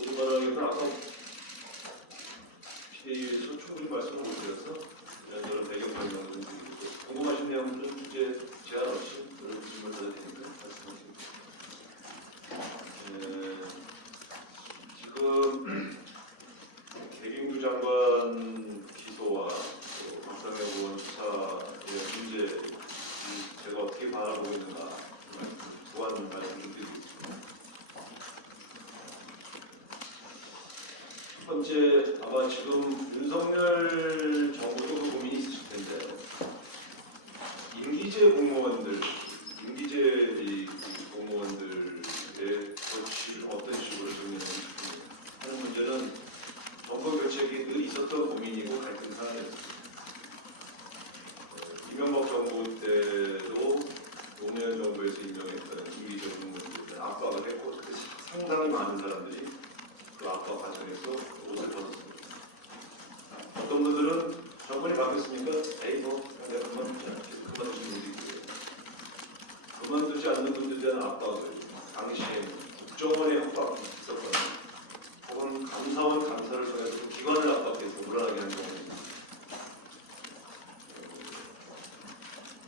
모든 발언에는 아까 PA에서 충분히 말씀을 못 드려서 이런 배경 설명을 좀 드리고 궁금하신 내용들은 주제 제한 없이 그런 질문 드려도 되니까 말씀하십니다. 지금 개경규 장관 기소와 박상혁 의원 수사의 문제 제가 어떻게 바라보고 있는가 보완 말씀 좀 드리겠습니다. 첫 번째, 아마 지금 윤석열 정부도 그 고민이 있으실 텐데요. 임기제 공무원들, 임기제 공무원들의 조치를 어떤 식으로 정리하는 하는 문제는 정권 교체기 늘 있었던 고민이고 갈등 사안이었습니다. 이명박 정부 때도 노무현 정부에서 임명했던 임기제 공무원들 압박을 했고 상당히 많은 사람들이 그 압박 과정에서 옷을 벗었습니다. 어떤 분들은 정권이 바뀌었으니까 에이 뭐 내가 그만두지 않겠지. 그만두시는 분들이 있고요. 그만두지 않는 분들에 대한 압박을 당시에 국정원의 압박이 있었거든요. 혹은 감사원 감사를 통해서 기관을 압박해서 물러나게 하는 경우입니다.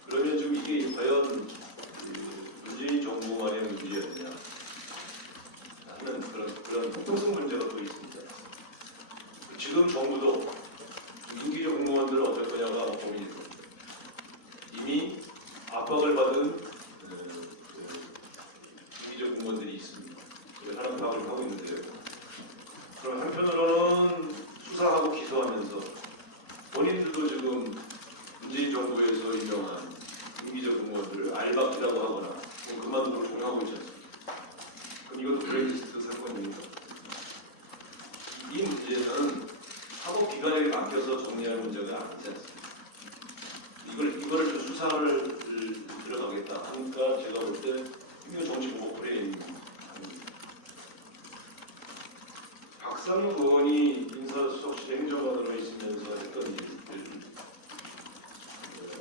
그러면 지금 이게 과연 문재인 정부만의 문제였느냐 하는 그런 형평성 문제가 또 있습니다. 지금 정부도 임기제 공무원들을 어쩔 거냐가 고민이 됩니다. 이미 압박을 받은 임기제 공무원들이 있습니다. 하는 파악을 하고 있는데요. 그럼 한편으로는 수사하고 기소하면서 본인들도 지금 문재인 정부에서 임명한 임기제 공무원들을 알박기라고 하거나 그만두고 종용하고 있지 않습니까? 그럼 이것도 블랙리스트 사건입니까? 이 문제는 사법기관에 맡겨서 정리할 문제가 아니지 않습니까? 이거를 좀 수사를 들어가겠다 하니까 제가 볼 때 이거 정치보복 프레임 박상혁 의원이 인사수석실 행정관으로 있으면서 했던 일들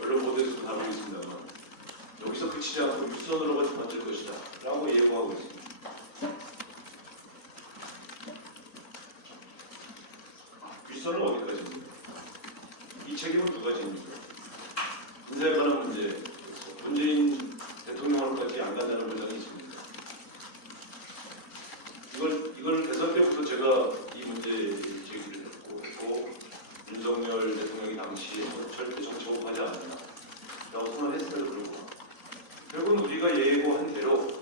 언론 보도에서도 다루고 있습니다만 여기서 그치지 않고 윗선으로 번질 것이다 라고 예고하고 있습니다. 윗선은 어디까지입니까? 이 책임은 누가 집니까? 인사에 관한 문제, 문재인 대통령으로까지 안 간다는 문장이 있습니다. 이걸 대선 때부터 제가 이 문제 제기를 했고 또 윤석열 대통령이 당시에 절대 정치보복하지 않는다라고 선언했음에도 불구하고 결국은 우리가 예고한 대로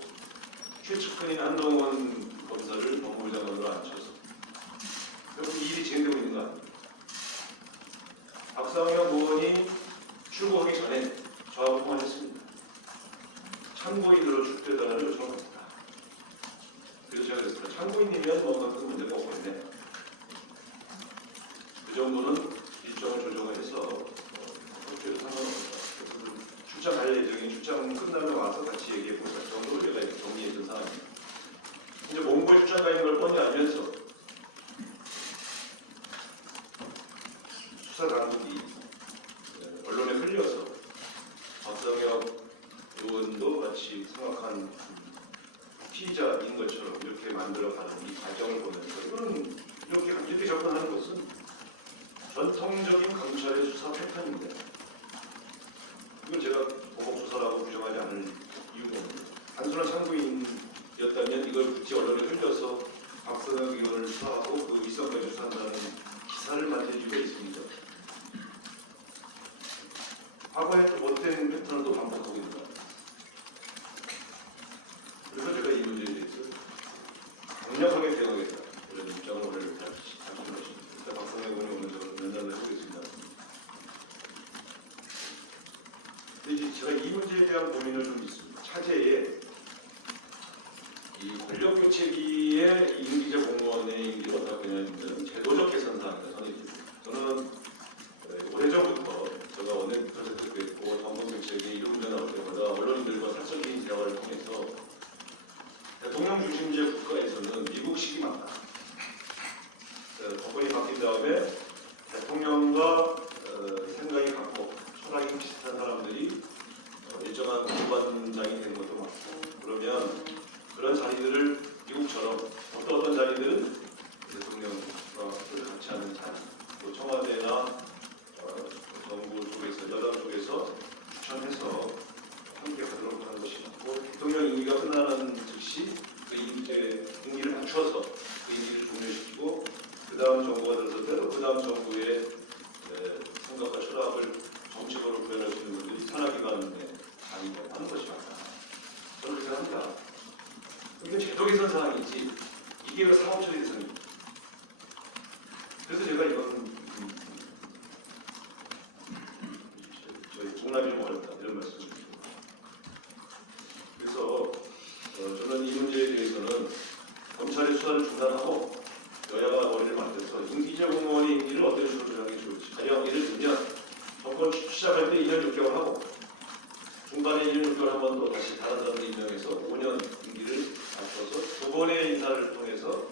최측근인 한동훈 검사를 법무부 장관으로 앉혀서 결국 이 일이 진행되고 있는 거 아닙니까? 박상혁 의원이 출국하기 전에 저하고 통화했습니다. 참고인으로 출두해달라는 요청을 합니다. 그래서 제가 그랬습니다. 참고인이면 뭔가 큰 문제가 없겠네. 그 정도는 일정을 조정을 해서 그렇게도 상관없다. 출장 갈 예정이 출장 끝나면 와서 같이 얘기해보자 정도로 제가 이렇게 정리해준 사안입니다. 이제 몽골 출장 가 있는 걸 뻔히 알면서 수사 당국이 언론에 흘려서 박상혁 의원도 마치 생각한 피의자인 것처럼 이렇게 만들어가는 이 과정을 보면서 이거는 이렇게 접근하는 것은 전통적인 검찰의 수사 패턴입니다. 이걸 제가 보복수사라고 규정하지 않을 이유가 없습니다. 단순한 참고인이었다면 이걸 굳이 언론에 흘려서 박상혁 의원을 수사하고 그 윗선까지 수사한다는 기사를 만들 이유가 있습니다. 과거에 또 못된 패턴을 또 반복하고 있는 것 같아요. 그래서 제가 이 문제에 대해서 강력하게 대응하겠다 이런 입장을 오늘 밝힌 것입니다. 일단 박상혁 의원이 오늘 면담을 해보겠습니다. 근데 제가 이 문제에 대한 고민을 좀 있습니다. 차제에 이 권력교체기의 임기제 공무원의 임기를 어떻게 하냐면 제도적 개선 사항입니다. 저는 오래전부터 제가 원내 프로젝트도 했고 정권교체기 이런 데 나올 때마다 언론인들과 사적인 대화를 통해서 대통령 중심제 국가에서는 미국식이 맞다. 정권이 바뀐 다음에 대통령과 생각이 같고 철학이 비슷한 사람들이 일정한 공관장이 되는 것도 맞고 그러면 그런 자리들을 미국처럼 어떤 자리들은 멈춰서 그 임기를 종료시키고 그 다음 정부가 들어설 때도 그 다음 정부의 생각과 철학을 정책으로 구현할 수 있는 분들이 산하기관에 장이하는 것이 맞다. 저는 그렇게 생각합니다. 이건 제도 개선 사항이지 이게 왜 사업처리 대상입니다. 그래서 제가 이건 저희 종합이 좀 어렵다 이런 말씀을 드립니다. 그래서 저는 이 문제에 대해서는 검찰의 수사를 중단하고 여야가 머리를 맞대서 임기제 공무원의 임기를 어떤 식으로 조정하는 게 좋을지 가령 예를 들면 정권 시작할 때 2년 6개월 하고 중간에 1년 6개월 한 번 더 다시 다른 사람을 임명해서 5년 임기를 맞춰서 두 번의 인사를 통해서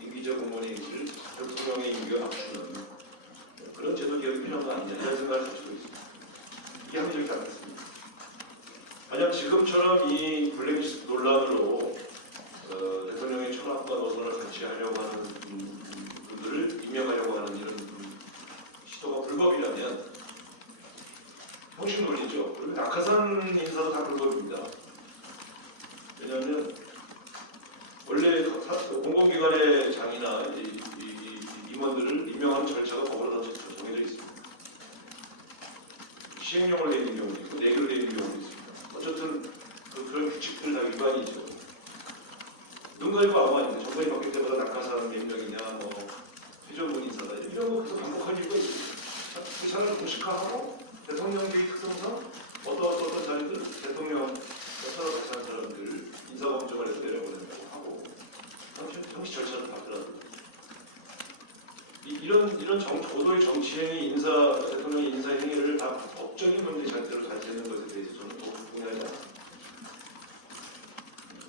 임기제 공무원의 임기를 대통령의 임기와 맞추는 그런 제도 개혁이 필요한 거 아니냐 이런 생각을 가지고 있습니다. 이게 합리적이지 않겠습니까? 만약 지금처럼 이 블랙리스트 논란으로 대통령의 철학과 노선을 같이 하려고 하는 분들을 임명하려고 하는 이런 시도가 불법이라면 형식 논리죠. 그리고 낙하산 인사도 다 불법입니다. 왜냐하면 원래 공공기관의 장이나 임원들을 임명하는 절차가 법으로 다 정해져 있습니다. 시행령을 내는 경우도 있고 내규를 내는 경우도 있습니다. 어쨌든 그런 규칙들 다 위반이죠. 눈 가리고 아무 아닙니다. 정권이 바뀔 때마다 낙하산 몇 명이냐, 회전문 인사다 이런 거 계속 반복할 이유가 있습니다. 그 사람을 공식화하고 대통령제의 특성상 어떤 자리들 대통령 서로 같이 하는 사람들 인사검증을 해서 내려보내려고 하고 형식 절차를 받더라도 이런 고도의 정치행위 대통령의 인사 행위를 다 법적인 문제 잣대로 잘 되는 것에 대해서 저는 동의하지 않습니다.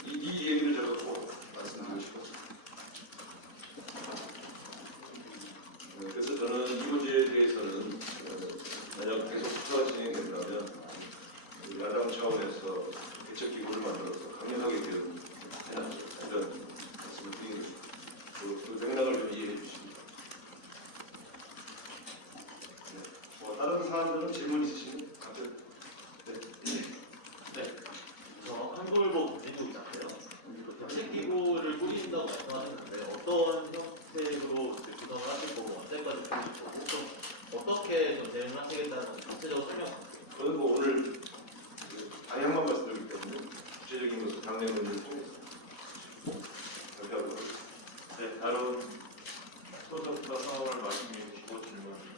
이 얘기를 제가 꼭 말씀드리고 싶었습니다. 그래서 저는 이 문제에 대해서는 만약 계속 수사가 진행된다면 야당 차원에서 대책기구를 만들어서 강력하게 대응해야죠. 이런 말씀을 드리겠습니다. 그 맥락을 좀 이해해 주십니다. 다른 사람들은 질문 있으시면 갑자기 네. 한국일보 문진국 기자인데요. 대책기구를 꾸린다고 말씀하셨는데 어떤 형태로 구성을 하실 거고 언제까지 꾸리실 거고 좀 어떻게 좀 대응을 하시겠다는 구체적으로 설명 부탁드립니다. 저는 오늘 방향만 말씀드리기 때문에 구체적인 것을 당내 문제를 통해서 발표하도록 하겠습니다. 네, 다른 소속사 상황을 말씀해 주시고 질문.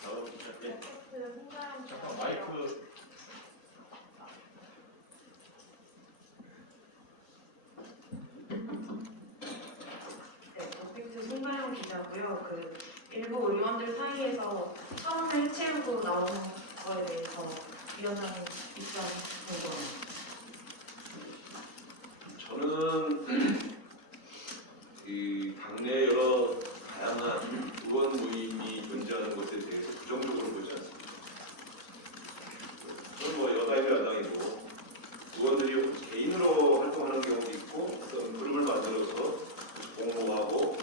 다음 시작해. 잠깐 마이크. 네, 더빅트 송가영 기자고요. 일부 의원들 사이에서 처음에 해체하고 나온 거에 대해서 위원장님 입장 궁금합니다. 저는 이 당내 여러 다양한 의원 모임이 존재하는 것에 대해서 부정적으로 보지 않습니다. 저는 여당이고 야당이고 의원들이 개인으로 활동하는 경우도 있고 어떤 그룹을 만들어서 공모하고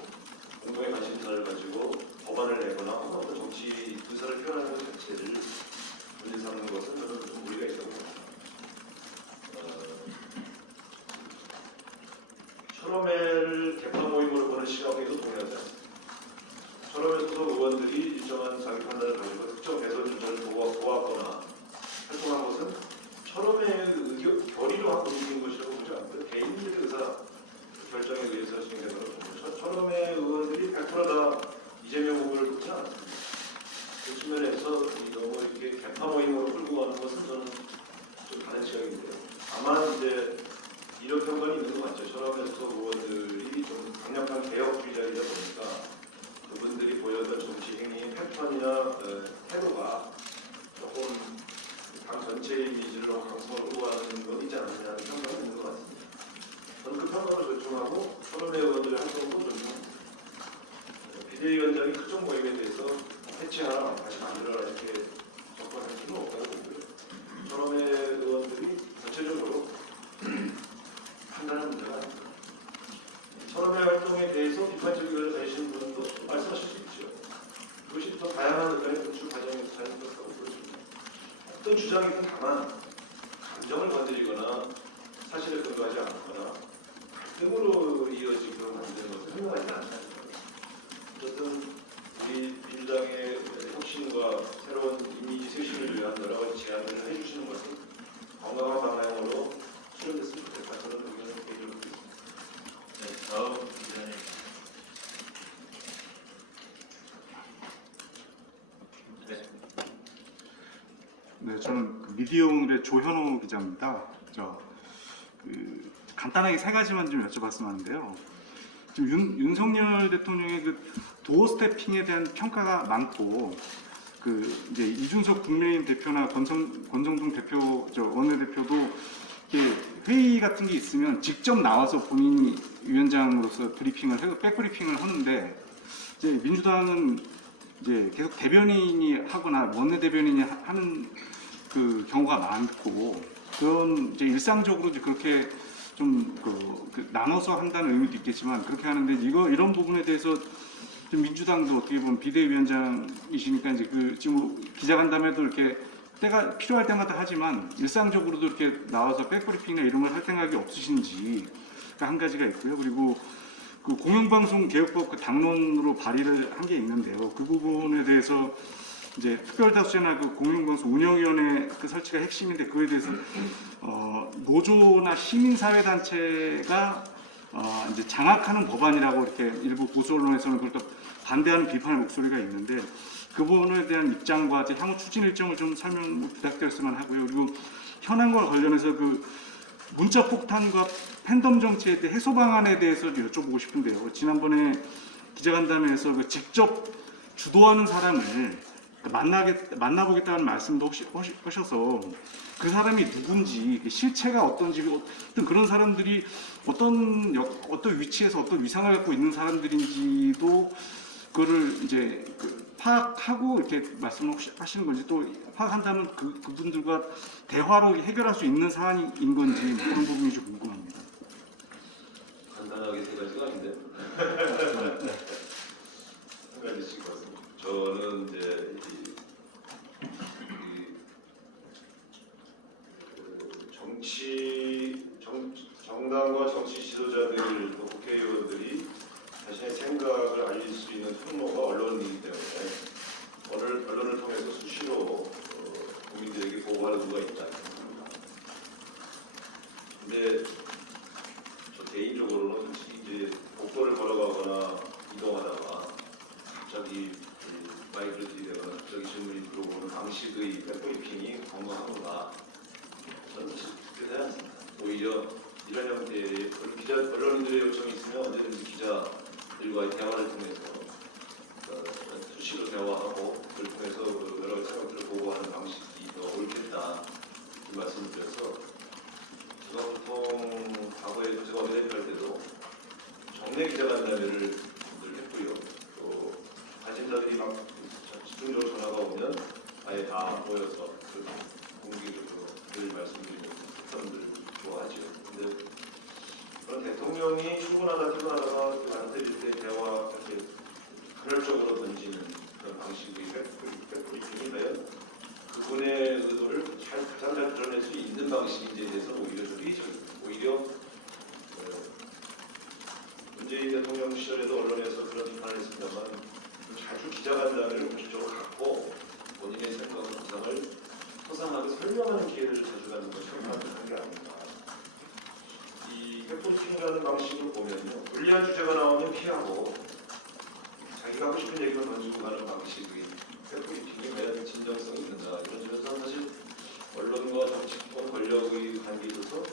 공동의 관심사를 가지고 법안을 내거나 혹은 어떤 정치 의사를 표현하는 것 자체를 문제 삼는 것은 저는 좀 무리가 있다고 봅니다. 철험회를 개파 모임으로 보는 시각에도 동의하지 않습니다. 철험에서도 의원들이 일정한 자기 판단을 가지고 특정 대선 주자를 도왔거나 활동한 것은 철험의 결의로 하고 있는 것이라고 보지 않고요. 개인들의 의사 결정에 의해서 진행되는 것입니다. 철험의 의원들이 100%다 이재명 후보를 돕지 않았습니다. 그 측면에서 너무 이렇게 개파 모임으로 끌고 가는 것은 저는 좀 다른 시각인데요. 다만 이제 이런 평가는 있는 것 같죠. 철험에서 의원들이 좀 강력한 개혁주의자이다 보니까 그분들이 보였던 정치 행위 패턴이나 태도가 조금 당 전체의 이미지를 너무 강성으로 우호하는 건 있지 않느냐는 평가가 있는 것 같습니다. 저는 그 평가를 존중하고 철험의 의원들의 활동도 존중합니다. 비대위원장이 특정 모임에 대해서 해체하라, 다시 만들어라 이렇게 접근할 수는 없다고 보고요. 철험의 의원들이 전체적으로 판단하는 문제가 아닙니다. 철험의 활동에 대해서 비판적 의견을 내시는 분도 말씀하실 수 있죠. 그것이 더 다양한 의견의 도출 과정에서 자연스럽다고 보여집니다. 어떤 주장이든 다만 감정을 건드리거나 사실에 근거하지 않거나 갈등으로 이어지고 만드는 것은 현명하지 않다는 거예요. 어쨌든 우리 민주당의 혁신과 새로운 이미지 쇄신을 위한 여러 가지 제안을 해주시는 것은 건강한 방향으로 수렴됐으면 좋겠다. 저는 의견을 개인적으로 드립니다. 네, 다음 기자님. 네. 네, 저는 그 미디어 오늘의 조현호 기자입니다. 간단하게 세 가지만 좀 여쭤봤으면 하는데요. 지금 윤석열 대통령의 그 도어 스태핑에 대한 평가가 많고, 이제 이준석 국민의힘 대표나 권성동 대표, 원내대표도 이렇게 회의 같은 게 있으면 직접 나와서 본인이 위원장으로서 브리핑을 해서 백브리핑을 하는데, 이제 민주당은 이제 계속 대변인이 하거나 원내 대변인이 하는 그 경우가 많고, 그런 이제 일상적으로 이제 그렇게 좀 나눠서 한다는 의미도 있겠지만 그렇게 하는데 이런 부분에 대해서 좀 민주당도 어떻게 보면 비대위원장이시니까 이제 지금 기자간담회도 이렇게 때가 필요할 때마다 하지만 일상적으로도 이렇게 나와서 백브리핑이나 이런 걸 할 생각이 없으신지 한 가지가 있고요. 그리고 그 공영방송 개혁법 당론으로 발의를 한 게 있는데요. 그 부분에 대해서 이제 특별다수제나 그 공영방송 운영위원회 그 설치가 핵심인데 그거에 대해서 노조나 시민사회단체가 이제 장악하는 법안이라고 이렇게 일부 보수 언론에서는 그걸 또 반대하는 비판의 목소리가 있는데 그 부분에 대한 입장과 이제 향후 추진 일정을 좀 설명 부탁드렸으면 하고요. 그리고 현안과 관련해서 그 문자 폭탄과 팬덤 정치에 대해 해소 방안에 대해서 여쭤보고 싶은데요. 지난번에 기자간담회에서 그 직접 주도하는 사람을 만나보겠다는 말씀도 혹시 하셔서 그 사람이 누군지 실체가 어떤지 어떤 그런 사람들이 어떤 위치에서 어떤 위상을 갖고 있는 사람들인지도 그거를 이제 파악하고 이렇게 말씀을 혹시 하시는 건지 또 파악한다면 그분들과 대화로 해결할 수 있는 사안인 건지 그런 부분이 좀 궁금합니다. 간단하게 세 가지가 아닌데 한 가지씩 같습니다. 저는 이제 정당과 정치 지도자들, 국회의원들이 자신의 생각을 알릴 수 있는 통로가 언론이기 때문에 언론을 통해서 수시로 국민들에게 보고하는 수가 있다. 근데 저 개인적으로는 솔직히 이제 복도를 걸어가거나 이동하다가 갑자기 마이크를 들이대거나 갑자기 질문이 들어오는 방식의 백브리핑이 건강한가? 저는 사실 그렇게 되지 않습니다. 오히려 이런 형태의 언론인들의 요청이 있으면 언제든지 기자들과의 대화를 통해서 수시로 대화하고 그걸 통해서 여러 가지 생각들을 보고하는 방식이 더 옳겠다 이 말씀을 드려서 제가 보통 과거에 제가 원내대표할 때도 정례 기자간담회를 늘 했고요. 또 관심자들이 막 집중적으로 전화가 오면 아예 다 모여서 공개적으로 늘 말씀드리는 사람들 좋아하죠. 근데 그런 대통령이 출근하다 퇴근하다가 만들릴 때 대화 이렇게 간헐적으로 던지는 그런 방식의 백브리핑이 과연 그분의 의도를 가장 잘 드러낼 수 있는 방식인지에 대해서 오히려 좀 회의적입니다. 오히려 문재인 대통령 시절에도 언론에서 그런 비판을 했습니다만 자주 기자간담회를 공식적으로 갖고 본인의 생각과 구상을 소상하게 설명하는 기회를 자주 갖는 것이 정상적인 게 아닌가. 이 백브리핑이라는 방식을 보면요, 불리한 주제가 나오면 피하고 자기가 하고 싶은 얘기만 던지고 가는 방식의 백브리핑이 과연 진정성이 있는가 이런 점에서 사실 언론과 정치권 권력의 관계에 있어서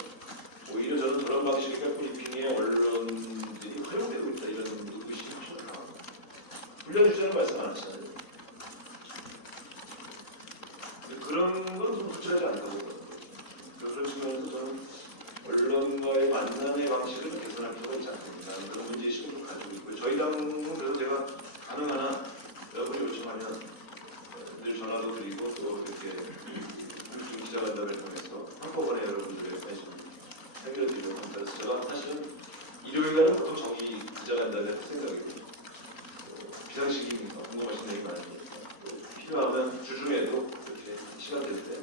오히려 저는 저런 방식의 백브리핑에 언론들이 활용되고 있다 이런 의식이 훨씬 강합니다. 불리한 주제는 말씀 안 하시잖아요. 그런 건 좀 확실하지 않다고 보거든요. 그런 측면에서 저는 언론과의 만남의 방식을 개선할 필요가 있지 않습니다. 그런 문제의식을 좀 가지고 있고요. 저희 당은 그래서 제가 가능한 한 여러분이 요청하면 늘 전화도 드리고 또 이렇게 기자간담회를 통해서 한꺼번에 여러분들의 관심 챙겨드리려고 합니다. 그래서 제가 사실은 일요일날은 보통 정기 기자간담회 할 생각이고 비상식이니까 궁금하신 얘기 많으니까 필요하면 주중에도 이렇게 시간 될 때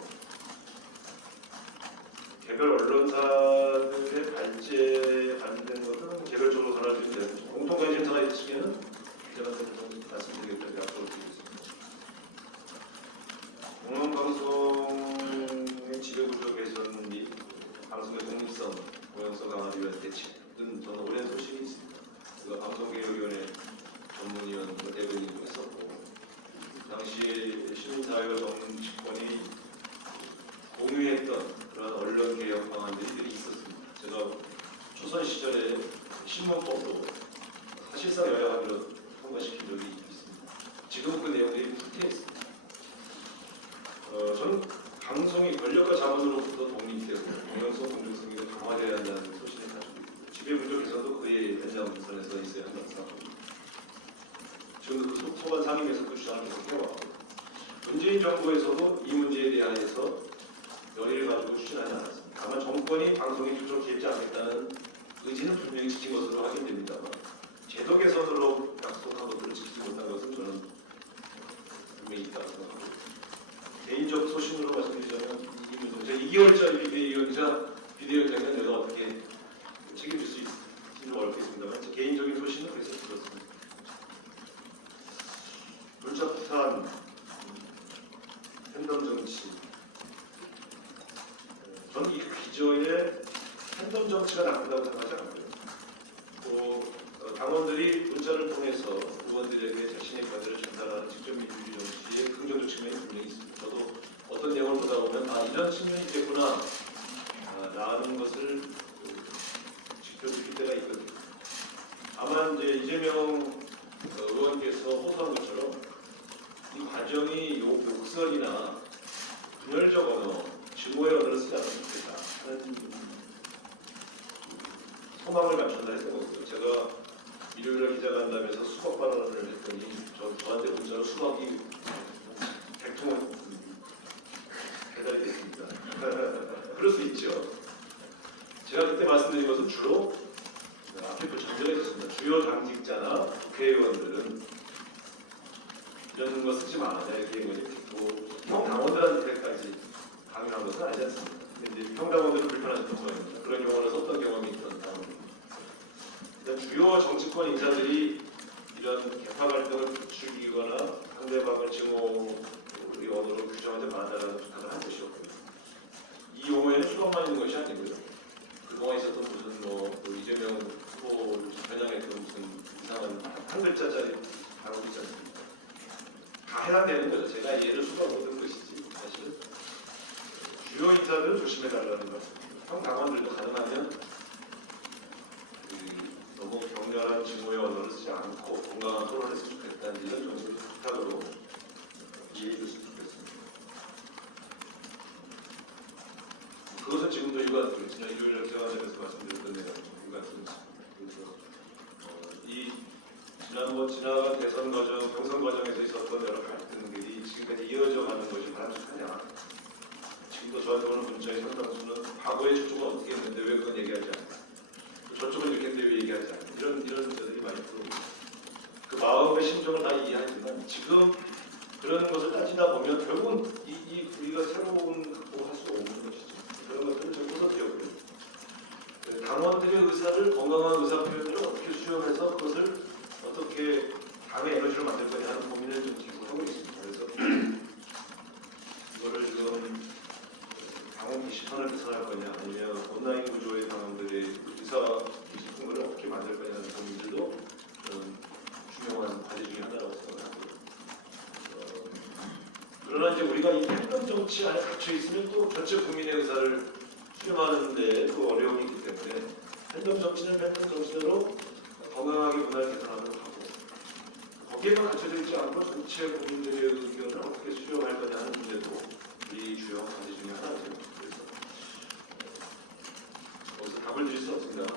신문법도 사실상 여야 합의로 통과시킨 적이 있습니다. 지금 그 내용들이 후퇴해 있습니다. 저는 방송이 권력과 자본으로부터 독립되고 공영성, 공정성이 강화되어야 한다는 소신을 가지고 있습니다. 지배구조 개선도 그의 연장선에서 있어야 한다고 생각합니다. 지금도 그 소관 상임에서 그 주장을 계속 해왔고 문재인 정부에서도 이 문제에 대하여서 열의를 가지고 추진하지 않았습니다. 다만 정권이 방송에 조금 개입지 않겠다는 의지는 분명히 지킨 것으로 확인됩니다만 제도 개선으로 약속한 것들을 지키지 못한 것은 저는 분명히 있다고 생각합니다. 개인적 소신으로 말씀드리자면 이 문제, 제가 2개월짜 비대위원장은 내가 어떻게 책임질 수 있을지는 모르겠습니다만 제 개인적인 소신은 그래서 들었습니다. 물자투산, 팬덤 정치. 저는 이 기저에 팬덤 정치가 나쁜다고 생각하지 않고요. 또 당원들이 문자를 통해서 의원들에게 자신의 견해를 전달하는 직접 민주주의 정치의 긍정적 측면이 분명히 있습니다. 저도 어떤 내용을 보다 보면 이런 측면이 있겠구나 라는 것을 지켜드릴 때가 있거든요. 다만 이제 이재명 의원께서 호소한 것처럼 이 과정이 욕설이나 분열적 언어, 증오의 언어를 쓰지 않으면 좋겠다 하는 소망을 감춘다 했던 것이죠. 제가 일요일에 기자간담회에서 수박 발언을 했더니 저한테 문자로 수박이 100통 배달이 됐습니다. 그럴 수 있죠. 제가 그때 말씀드린 것은 주로 앞에 그 전제가 있었습니다. 주요 당직자나 국회의원들은 이런 거 쓰지 말아야 이렇게 형 당원들한테까지 강요한 것은 아니지 않습니다. 근데 이제 형 당원들은 불편하셨던 모양입니다. 그런 용어를 썼던 경험이 있던 당원입니다. 일단 주요 정치권 인사들이 이런 개파 갈등을 부추기거나 상대방을 증오의 언어로 규정하지 말아라는 부탁을 한 것이었고요. 이 용어에는 수박만 있는 것이 아니고요. 그동안 있었던 무슨 이재명 후보를 겨냥했던 무슨 이상한 한 글자짜리 단어도 있지 않습니까? 다 해당되는 거죠. 제가 이해를 수박 못한 것이지 사실은 주요 인사들은 조심해달라는 것. 형 당원들도 가능하면 너무 격렬한 증오의 언어를 쓰지 않고 건강한 토론을 했으면 좋겠다는 이런 정도의 부탁으로 이해해 줬으면 좋겠습니다. 그것은 지금도 일관되고 지난 일요일에 기자간담회에서 말씀드렸던 내용 일관됩니다. 그래서 이 지나간 대선 과정, 경선 과정에서 있었던 여러 갈등들이 지금까지 이어져 가는 것이 바람직하냐? 지금도 저한테 오는 문자의 상당수는 과거에 저쪽은 어떻게 했는데 왜 그건 얘기하지 않냐? 저쪽은 이렇게 했는데 왜 얘기하지 않냐? 이런 문제들이 많이 들어오고 그 마음의 심정을 다 이해하지만 지금 그런 것을 따지다 보면 결국은 우리가 새로운 극복할 수 없는 것이죠. 그런 것들을 좀 호소되었고요. 당원들의 의사를 건강한 의사 표현을 어떻게 수용해서 그것을 어떻게 당의 에너지로 만들 거냐 하는 고민을 좀 지금 하고 있습니다. 그래서 이거를 지금 당원 게시판을 개선할 거냐 아니면 온라인 구조의 당원들의 의사 통보를 어떻게 만들 거냐 하는 고민들도 중요한 과제 중에 하나라고 생각하고요. 그러나 이제 우리가 이 팬덤 정치 안에 갇혀 있으면 또 전체 국민의 의사를 수렴하는데 그 어려움이 있기 때문에 팬덤 정치는 팬덤 정치대로 건강하게 문화를 개선하도록 하고 거기에만 갇혀져 있지 않고 전체 국민들의 의견을 어떻게 수렴할 거냐 하는 문제도 우리 주요 과제 중에 하나죠. 그래서 거기서 답을 드릴 수 없습니다.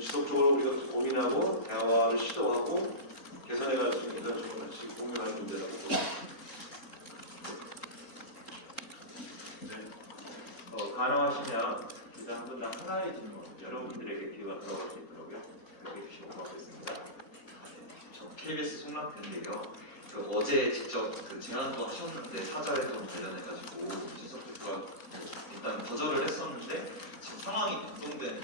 지속적으로 우리가 고민하고 대화를 시도하고 개선해갈 수 있는 인간적으로 같이 공유하는 문제라고 봅니다. 가능하시면 기자 한 분당 하나의 질문 여러분들에게 기회가 들어갈 수 있도록요. 이렇게 주시면 고맙겠습니다. KBS 송남편인데요. 어제 직접 제안도 하셨는데 사자회견 관련해가지고 지석주가 일단 거절을 했었는데 지금 상황이 변동된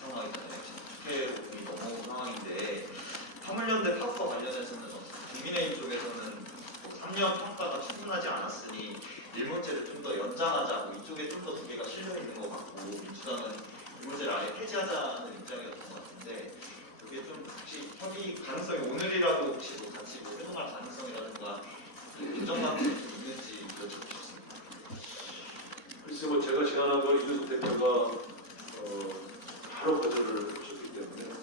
상황이잖아요. 지금 국회 부분이 넘어온 상황인데 화물연대 파업과 관련해서는 국민의힘 쪽에서는 3년 평가가 충분하지 않았으니 일본제를 좀 더 연장하자고 이쪽에 좀 더 두 개가 실려 있는 것 같고 민주당은 일본제를 아예 폐지하자는 입장이었던 것 같은데 그게 좀 혹시 협의 가능성이 오늘이라도 혹시 뭐 같이 뭐 회동할 가능성이라든가 인정 가능성이 좀 있는지 여쭤보셨습니다. 글쎄 뭐 제가 제안한 걸 이준석 대표가 바로 거절을 하셨기 때문에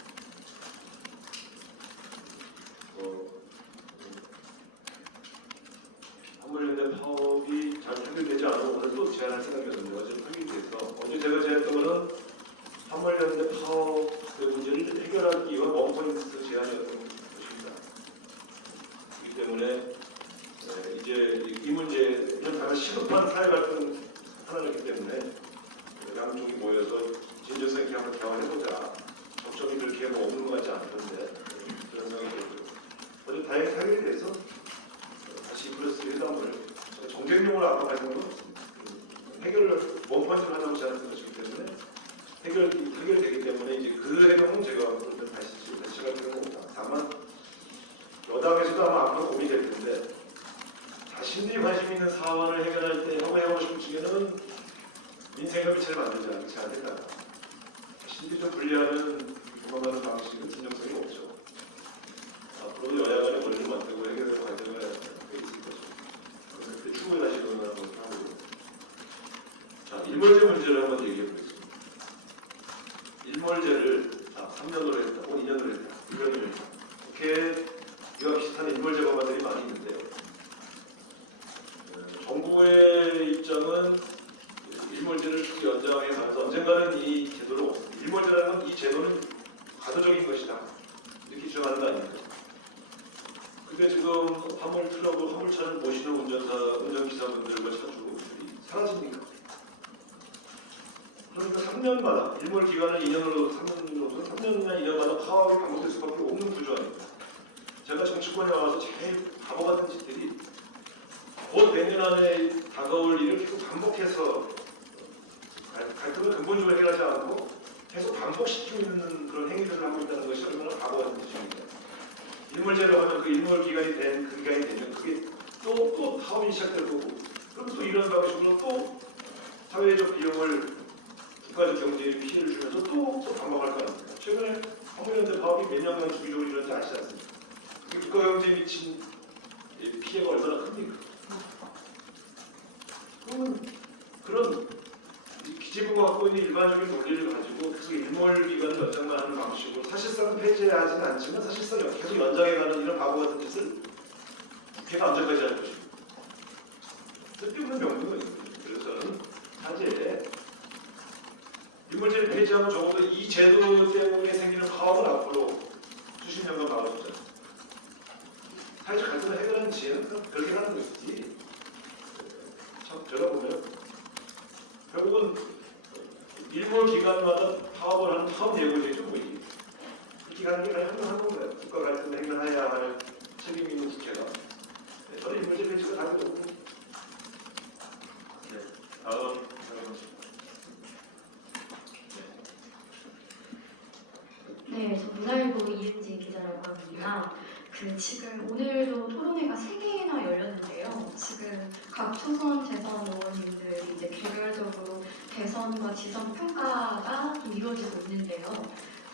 원포인트 제안이었던 것입니다. 그렇기 때문에 이제 이 문제는 다른 시급한 사회 갈등 하나이기 때문에 양쪽이 모여서 진정성 있게 한번 대화해보자. 접점이 그렇게 뭐 없는 것 같지 않던데 그런 생각이 들고요. 어제 다행히 사회에 대해서 다시 플러스 회담을 정쟁용으로 압박하는 건 없습니다. 해결을 원포인트로 하자고 제안했던 것이기 때문에 해결되기 때문에 이제 그 해명은 제가 다시 갈 필요는 없다. 다만 여당에서도 아마 앞으로 고민이 될 텐데 자신들이 관심 있는 사안을 해결할 때 하고 해보고 싶은 측에는 민생협의체를 만들지 않지 않을까. 자신들이 좀 분리하는 도망가는 방식은 진정성이 없죠. 앞으로도 여야 간의 권리를 만들고 해결하는 과정을 있을 것입니다. 그렇게 추후에 다시 논의하는 것을 하고. 자, 일몰제 문제를 한번 얘기해 보겠습니다. 일몰제를 3년으로 했다, 2년으로 했다, 1년으로 했다. 이렇게 이와 비슷한 일몰제 법안들이 많이 있는데요. 정부의 입장은 일몰제를 쭉 연장해 가면서 언젠가는 이 제도를 일몰제라는 건 이 제도는 과도적인 것이다. 이렇게 주장하는 거 아닙니까? 근데 지금 화물 트럭, 화물차를 모시는 운전기사분들과 차주들이 사라집니까? 그러니까 3년마다 일몰 기간을 2년으로 3년이나 2년마다 파업이 반복될 수밖에 없는 구조 아닙니까? 제가 정치권에 와서 제일 바보 같은 짓들이 곧 내년 안에 다가올 일을 계속 반복해서 갈등을 근본적으로 해결하지 않고 계속 반복시키고 있는 그런 행위들을 하고 있다는 것이 얼마나 바보 같은 짓입니까? 일몰제로 하면 그 일몰 기간이 되면 그게 또 파업이 시작될 거고 그럼 또 이런 방식으로 또 사회적 비용을 국가적 경제에 피해를 주면서 또 반복할 거 아닙니까? 최근에 화물연대 파업이 몇 년간 주기적으로 이런지 아시지 않습니까? 그게 국가 경제에 미친 피해가 얼마나 큽니까? 그러면 그런 기재부가 갖고 있는 일반적인 논리를 가지고 계속 일몰 기간을 연장만 하는 방식으로 사실상 폐지하지는 않지만 사실상 계속 연장해가는 이런 바보 같은 짓을 국회가 언제까지 할 것입니까? 쓸데없는 명분은 있습니다. 그래서 저는 사실 일몰제를 폐지하면 적어도 이 제도 때문에 생기는 파업을 앞으로 수십 년간 막아주자. 사회적 갈등을 해결하는 지혜는 그렇게 하는 것이지. 참 제가 보면 결국은 일몰 기간마다 파업을 하는 파업 예고제죠, 뭐 이게. 이 기간이 그냥 행동하는 거예요. 국가 갈등을 해결해야 할 책임 있는 국회가. 저는 일몰제 폐지가 다른 거고. 네, 다음 네, 저 문화일보 이은지 기자라고 합니다. 지금 오늘도 토론회가 3개나 열렸는데요. 지금 각 초선 재선 의원님들 이제 개별적으로 대선과 지선 평가가 좀 이루어지고 있는데요.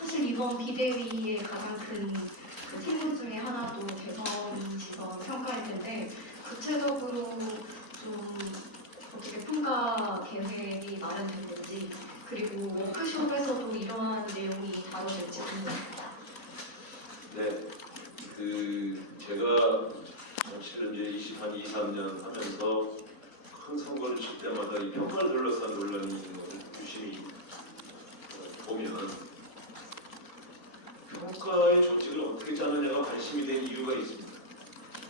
사실 이번 비대위의 가장 큰 그 팀 중에 하나도 대선, 지선 평가일 텐데 구체적으로 좀 어떻게 평가 계획이 마련된 건지 그리고 워크숍에서도 이러한 내용이 다뤄질지 궁금합니다. 네, 제가 정치를 이제 2, 3년 하면서 큰 선거를 칠 때마다 이 평가를 둘러싼 논란이 있는 것을 유심히 보면 평가의 조직을 어떻게 짜느냐가 관심이 된 이유가 있습니다.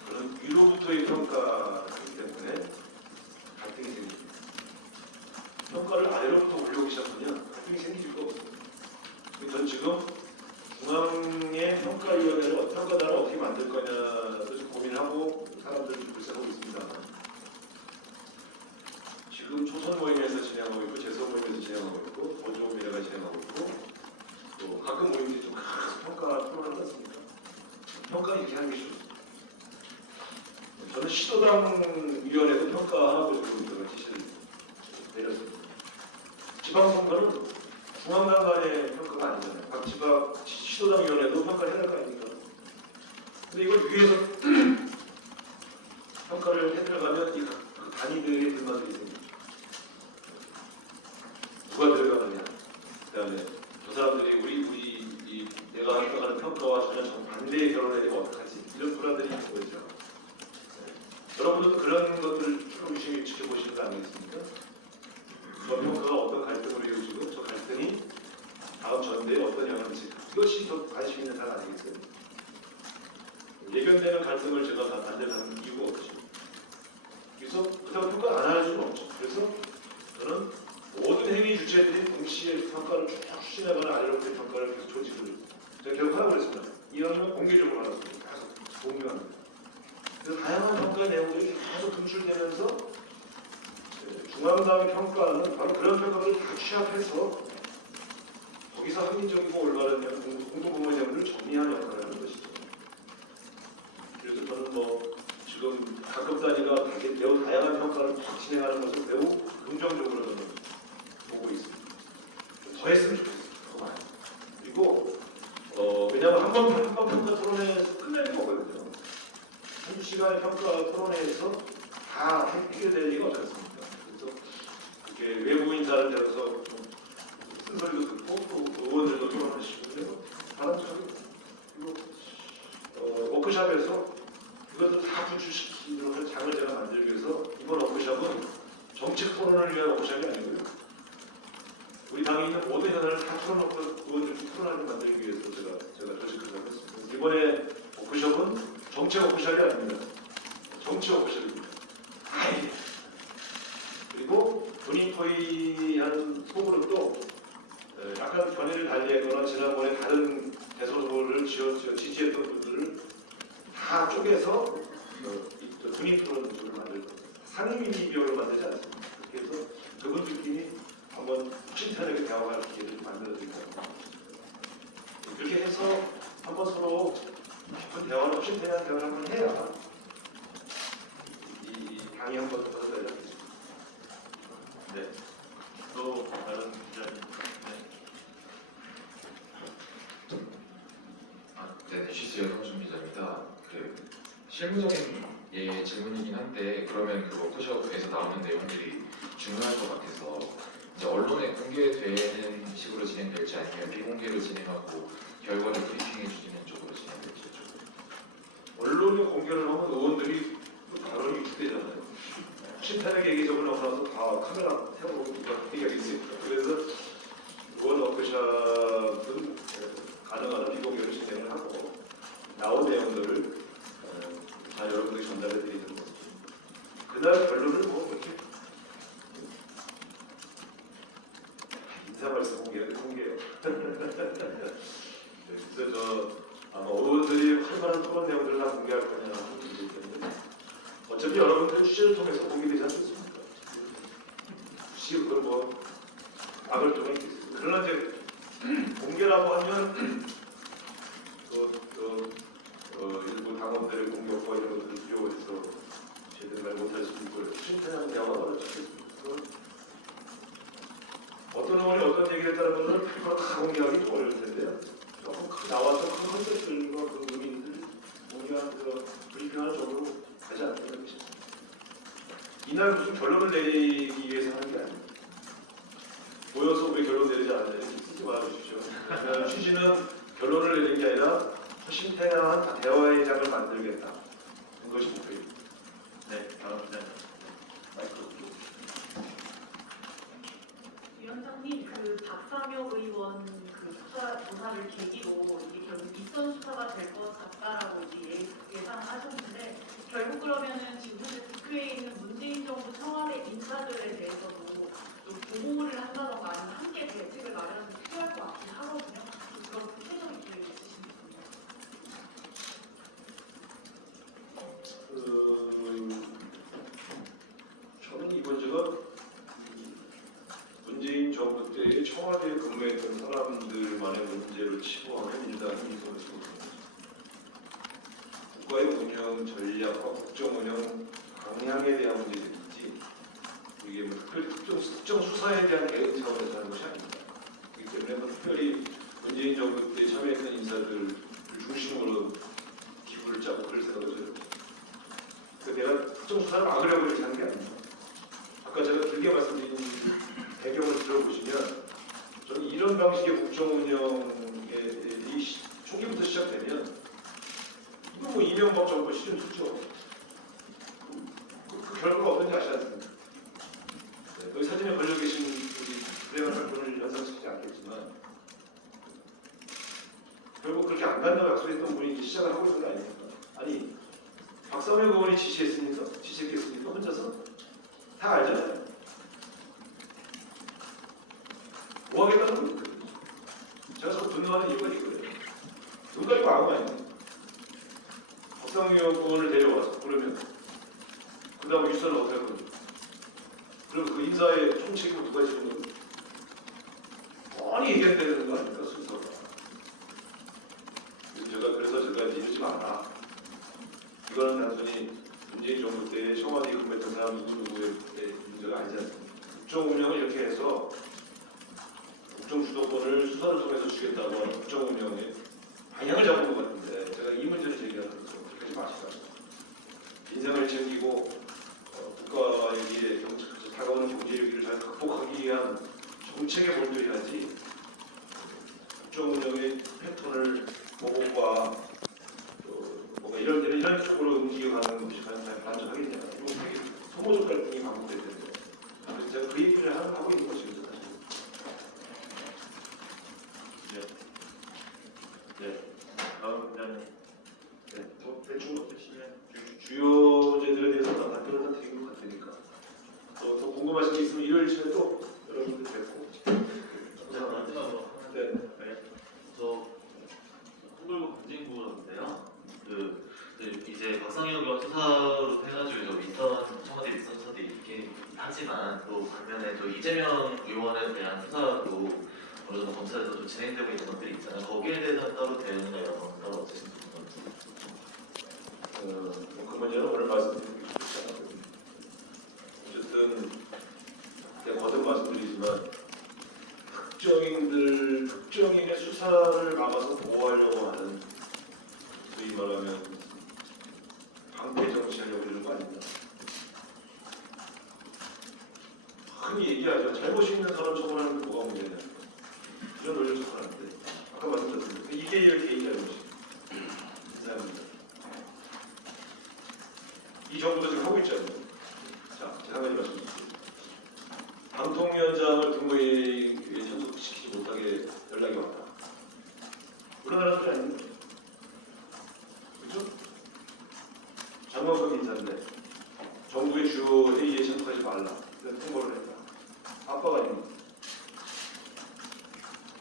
그런 위로부터의 평가이기 때문에 갈등이 생깁니다. 평가를 아래로부터 올려오기 시작하면 갈등이 생길 수가 없습니다. 전 지금 중앙의 평가위원회를 평가단을 어떻게 만들 거냐도 좀 고민하고 사람들을 불색하고 있습니다. 지금 초선 모임에서 진행하고 있고 재선 모임에서 진행하고 있고 보조 미래가 진행하고 있고 또 가끔 모임들이 좀 평가 토론을 하습니다. 평가 이렇게 하는 게 좋습니다. 저는 시도당 위원회도 평가하고 지금 지시를 내렸습니다. 지방선거는 중앙당 간의 평가가 아니잖아요. 각 지방 시도당 위원회도 평가를 해야 할 거 아닙니까? 근데 이걸 위에서 평가를 해 들어가면 이 단위들의 불만들이 생기죠. 누가 들어가느냐, 그다음에 저 사람들이 우리 내가 생각하는 평가와 전혀 정반대의 결론을 내면 어떡하지? 이런 불안들이 보이죠. 여러분들도 그런 것들을 좀 유심히 지켜보시는 거 아니겠습니까? 저 평가가 어떤 갈등으로 이루어지고 저 갈등이 다음 전대에 어떤 영향을 미칠까? 이것이 더 관심 있는 사람 아니겠어요? 예견되는 갈등을 제가 다 만들는 이유가 없죠. 그래서 그다음 평가 안 할 수는 없죠. 그래서 저는 모든 행위 주체들이 동시에 평가를 쭉 추진하거나 아래로부터 평가를 계속 조직을 제가 계속 하라고 그랬습니다. 이왕이면 공개적으로 하라고 계속 공유합니다. 그래서 다양한 평가 내용들이 계속 분출되면서 중앙당의 평가는 바로 그런 평가를 다 취합해서 거기서 합리적이고 올바른 공동공모제물을 정리하는 역할을 하는 것이죠. 그래서 저는 뭐 지금 각급 단위가 매우 다양한 평가를 다 진행하는 것을 매우 긍정적으로 저는 보고 있습니다. 더 했으면 좋겠어요. 더 많이. 그리고 왜냐하면 한 번 평가 토론회에서 끝낼 리가 없거든요. 1시간의 평가 토론회에서 다 해결될 리가 없지 않습니까? 그래서 이렇게 외부 인사를 데려서 쓴소리도 듣고 또 의원들도 토론하시고 그래서 바람직하게 그리고 워크숍에서 이것도 다 분출시키도록 할 장을 제가 만들기 위해서 이번 워크숍은 정책 토론을 위한 워크숍이 아니고요. 우리 당에 있는 모든 현안을 다 털어놓고 의원들이 토론하게 만들기 위해서 제가 조직을 했습니다. 이번에 워크숍은 정책 워크숍이 아닙니다. 정치 워크숍입니다. 그리고 본인 토의하는 소그룹도 약간 견해를 달리하거나 지난번에 다른 대선 후보를 지지했던 분들을 다 쪼개서 분위 토론을 만들고 상임위별로 만들지 않습니다. 그렇게 해서 그분들끼리 한번 신선하게 대화할 기회를 만들어드립니다. 그렇게 해서 한번 서로 깊은 대화를, 신선한 대화를 한번 해야 이 당이 한번 더 달라지죠. 네. 또 다른 기자님. 네, 뉴시스 여성준 기자입니다. 그 실무적인 질문이긴 한데 그러면 그 워크숍에서 나오는 내용들이 중요할 것 같아서 이제 언론에 공개되는 식으로 진행될지 아니면 비공개로 진행하고 결과를 브리핑해 주시는 쪽으로 진행될지 좀. 언론에 공개를 하면 의원들이 발언이 유출되잖아요. 신탄의 계기적으로 나와서 다 카메라 세우고 얘기하겠습니다. 그래서 의원 워크숍은 가능한 비공개로 진행을 하고 나온 내용들을 다 여러분들이 전달해 드리는 거죠. 그날 결론을 뭐 이렇게 인사 말씀 공개해요. 그래서 저 아마 의원들이 활발한 토론 내용들을 다 공개할 거냐는 문제이기 때문에 어차피 여러분들의 취재를 통해서 공개되지 않겠습니까? 혹시 그걸 뭐 막을 필요가 있겠습니까? 그러나 이제 공개라고 하면 일부 당원들의 공격과 이런 것들을 두려워해서 제대로 말 못할 수도 있고 신뢰하는 대화가 어렵겠습니까? 어떤 의원이 어떤 얘기를 했다는 것을 100% 다 공개하기 좀 어려울 텐데요. 조금 나와서 큰 컨셉들과 그 의미들 공개하는 그 브리핑하는 쪽으로 가지 않을까 싶습니다. 이날 무슨 결론을 내리기 위해서 하는 게 아닙니다. 모여서 왜 결론 내리지 않았는지 쓰지 말아주십시오. 취지는 결론을 내리는 게 아니라 신태한 대화의 장을 만들겠다. 그것이 목표입니다. 네, 다음 기자님. 마이크. 위원장님, 그 박상혁 의원 그 조사를 계기로 이게 결국 윗선 수사가 될 것 같다라고 이제 예상하셨는데 결국 그러면은 지금 현재 국회에 있는 문재인 정부 청와대 인사들에 대해서도 좀 보호를 한다던가 아니면 함께 대책을 마련하는 게 필요할 것 같긴 하거든요. 그런 구체적인 계획이 있으십니까? 저는 이번 제가 문재인 정부 때 청와대에 근무했던 사람들만의 문제를 치부하는 민주당이 이선을 쓰고 있습니다. 국가의 운영 전략과 국정 운영 방향에 대한 문제들이지 이게 뭐 특별히 특정 수사에 대한 대응 차원에서 하는 것이 아닙니다. 그렇기 때문에 뭐 특별히 문재인 정부 때 참여했던 인사들을 중심으로 기부를 짜고 그럴 생각을 해요. 내가 특정 수사를 막으려고 이렇게 하는 게 아닙니다. 아까 제가 길게 말씀드린 배경을 들어보시면 저는 이런 방식의 국정 운영이 초기부터 시작되면 이거 뭐 이명박 정부 시즌 2죠. 그 결과가 어떤지 아시지 않습니까? 네, 여기 사진에 걸려 계신 우리 불행한 발표를 연상시키지 않겠지만 양간과 약속했던 분이 이제 시작을 하고 있는 거 아닙니까? 아니 박사명 의원이 지시했겠습니까? 혼자서? 다 알잖아요. 뭐 하겠다는 겁니까? 제가 자꾸 분노하는 이유가 이거예요. 눈 가리고 아무 아닙니다. 박사명 의원을 데려와서 그러면 그 다음에 유서를 어떻게 할 겁니까? 그럼 그 인사의 총책임을 누가 지는 겁니까? 뻔히 얘기해야 되는 거 아닙니까? 순서가. 그래서 제가 이러지 마라. 이거는 단순히 문재인 정부 때 청와대에 근무했던 사람 누구의 문제가 아니지 않습니까? 국정 운영을 이렇게 해서 국정 주도권을 수사를 통해서 주겠다고 하는 국정 운영의 방향을 잡은 것 같은데 제가 이 문제를 제기하는 것은 그렇게 하지 마시라. 인생을 챙기고 국가에게 다가오는 경제 위기를 잘 극복하기 위한 정책에 몰두해야지 국정 운영의 패턴을 보고과 뭔가 이런 쪽으로 움직여가는 것이 반전하겠냐. 이거 되게 소모적 갈등이 반복될 텐데. 그래서 제가 그 얘기를 하고 있는 것이거든요. 다음 기자님. 네, 대충 주요제들에 대해서 답변을 다 드린 것 같으니까 더 궁금하신 게 있으면 일요일쯤에 또 여러분들 뵙고 마지막으로 네. 저 한글보 검증부인데요. 이제 박상현 의원 수사로 해가지고 청와대 윗선 수사들이 있긴 하지만 또 반면에 또 이재명 의원에 대한 수사도 어느 정도 검찰에서 좀 진행되고 있는 것들이 있잖아요. 거기에 대해서는 따로 대응이나 이런 건 따로 없으신 분은 그 문제는 오늘 말씀드리기 쉽지 않거든요. 어쨌든 제가 거듭 말씀드리지만 특정인의 수사를 막아서 보호하려고 하는 소위 말하면 방패 정치하려고 이러는 거 아닙니다. 흔히 얘기하죠. 잘못이 있는 사람 처벌하는 게 뭐가 문제냐. 이런 논리를 접근하는데 아까 말씀드렸습니다. 이게 이렇게 얘기하는 것이 이상합니다. 이 정부도 지금 하고 있잖아요. 자, 제가 한 가지 말씀드릴게요. 방통위원장을 국무회의에 참석시키지 못하게 연락이 왔다. 우리나라 소리 아닙니까? 그렇죠? 장관급 인사인데 정부의 주요 회의에 참석하지 말라. 그래서 통보를 했다. 압박 아닙니까?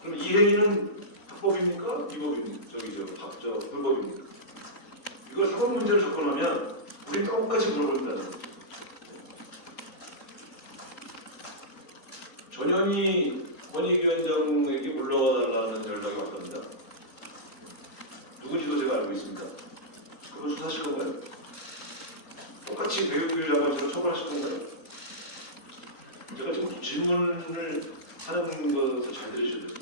그럼 이 행위는 합법입니까? 위법입니까? 불법입니까? 이걸 사법 문제로 접근하면 우리 똑같이 물어본다는 거죠. 전현희 권익위원장에게 물러달라는 연락이 왔답니다. 누군지도 제가 알고 있습니다. 그걸 수사하실 건가요? 똑같이 배우기를 잡아서 처벌하실 건가요? 제가 지금 질문을 하는 것을 잘 들으셔야 됩니다.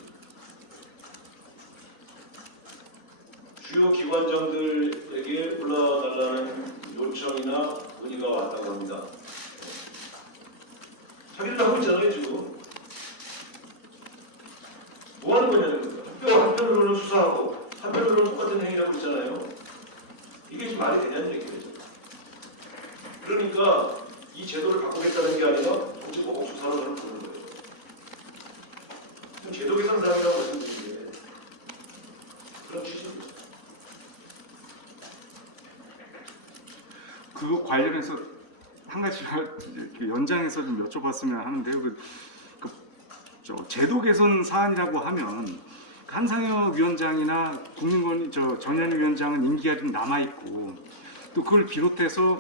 주요 기관장들에게 불러달라는 요청이나 문의가 왔다고 합니다. 자기들 하고 있잖아요, 지금. 뭐 하는 거냐는 거예요. 한편으로는 수사하고, 한편으로는 똑같은 행위를 하고 있잖아요. 이게 지금 말이 되냐는 얘기죠. 그러니까 이 제도를 바꾸겠다는 게 아니라 정치 보복 수사로 저는 보는 거예요. 지금 제도 개선 사항이라고 말씀드린 게 그런 취지입니다. 그거 관련해서 한 가지 그 연장해서 좀 여쭤봤으면 하는데요. 저 제도 개선 사안이라고 하면 한상혁 위원장이나 전현희 위원장은 임기가 좀 남아 있고 또 그걸 비롯해서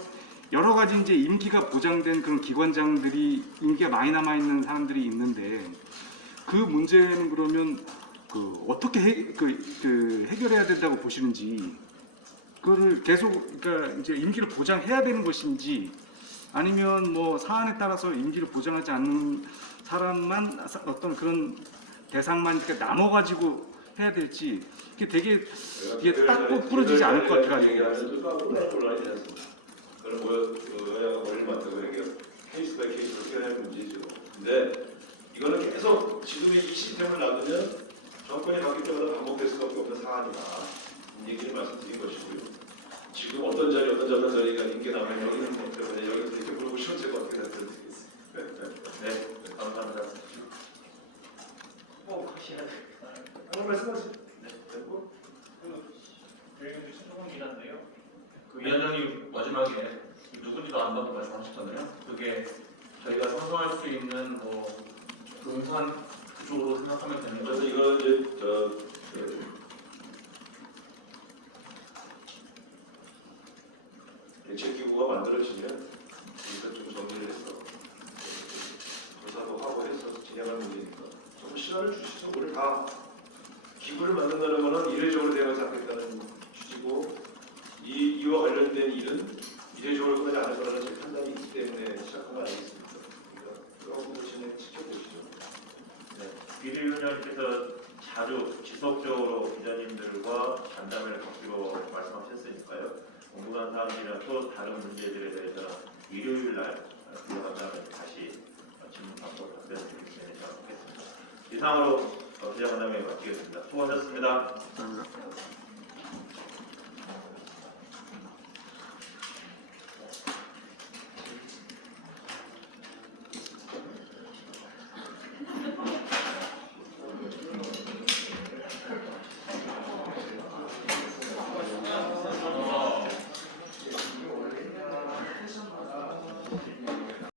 여러 가지 이제 임기가 보장된 그런 기관장들이 임기가 많이 남아 있는 사람들이 있는데 그 문제는 그러면 어떻게 해결해야 된다고 보시는지. 그거를 계속 그러니까 이제 임기를 보장해야 되는 것인지 아니면 뭐 사안에 따라서 임기를 보장하지 않는 사람만 어떤 그런 대상만 이렇게 나눠가지고 해야 될지 이게 딱 부러지지 않을 것 같아가지고. 곤란하지 않습니다. 그건 여야가 머리를 맞대고 케이스 바이 케이스로 해결할 문제죠. 근데 이거는 계속 지금의 이 시스템을 놔두면 정권이 바뀔 때마다 반복될 수밖에 없는 사안이다. 이 얘기를 말씀드린 것이고요. 지금 어떤 자리가 임기가 남아 여기는 뭐 때문에 여기서 이렇게 물어보시면 제가 어떻게 답변드리겠습니다. 네, 감사합니다. 하셔야 돼. 말씀하세요. 네. 제도가 만들어지면 우리가 좀 정리를 해서 조사도 하고 해서 진행할 문제니까 좀 시간을 주시죠. 오늘 다 기구를 만든다는 것은 이례적으로 되어지 않겠다는 취지고 이와 관련된 일은 이례적으로 끝나지 않을 거라는 제 판단이 있기 때문에 시작한 거 아니겠습니까? 그러니까 그런 거 진행 지켜보시죠. 네, 비리위원장님께서 자주 지속적으로 기자님들과 간담회를 갖기로 말씀하셨으니까요. 궁금한 사항이나 또 다른 문제들에 대해서 일요일 날 기자간담회 다시 질문 받고 답변을 드리겠습니다. 이상으로 기자간담회 마치겠습니다. 수고하셨습니다. 감사합니다.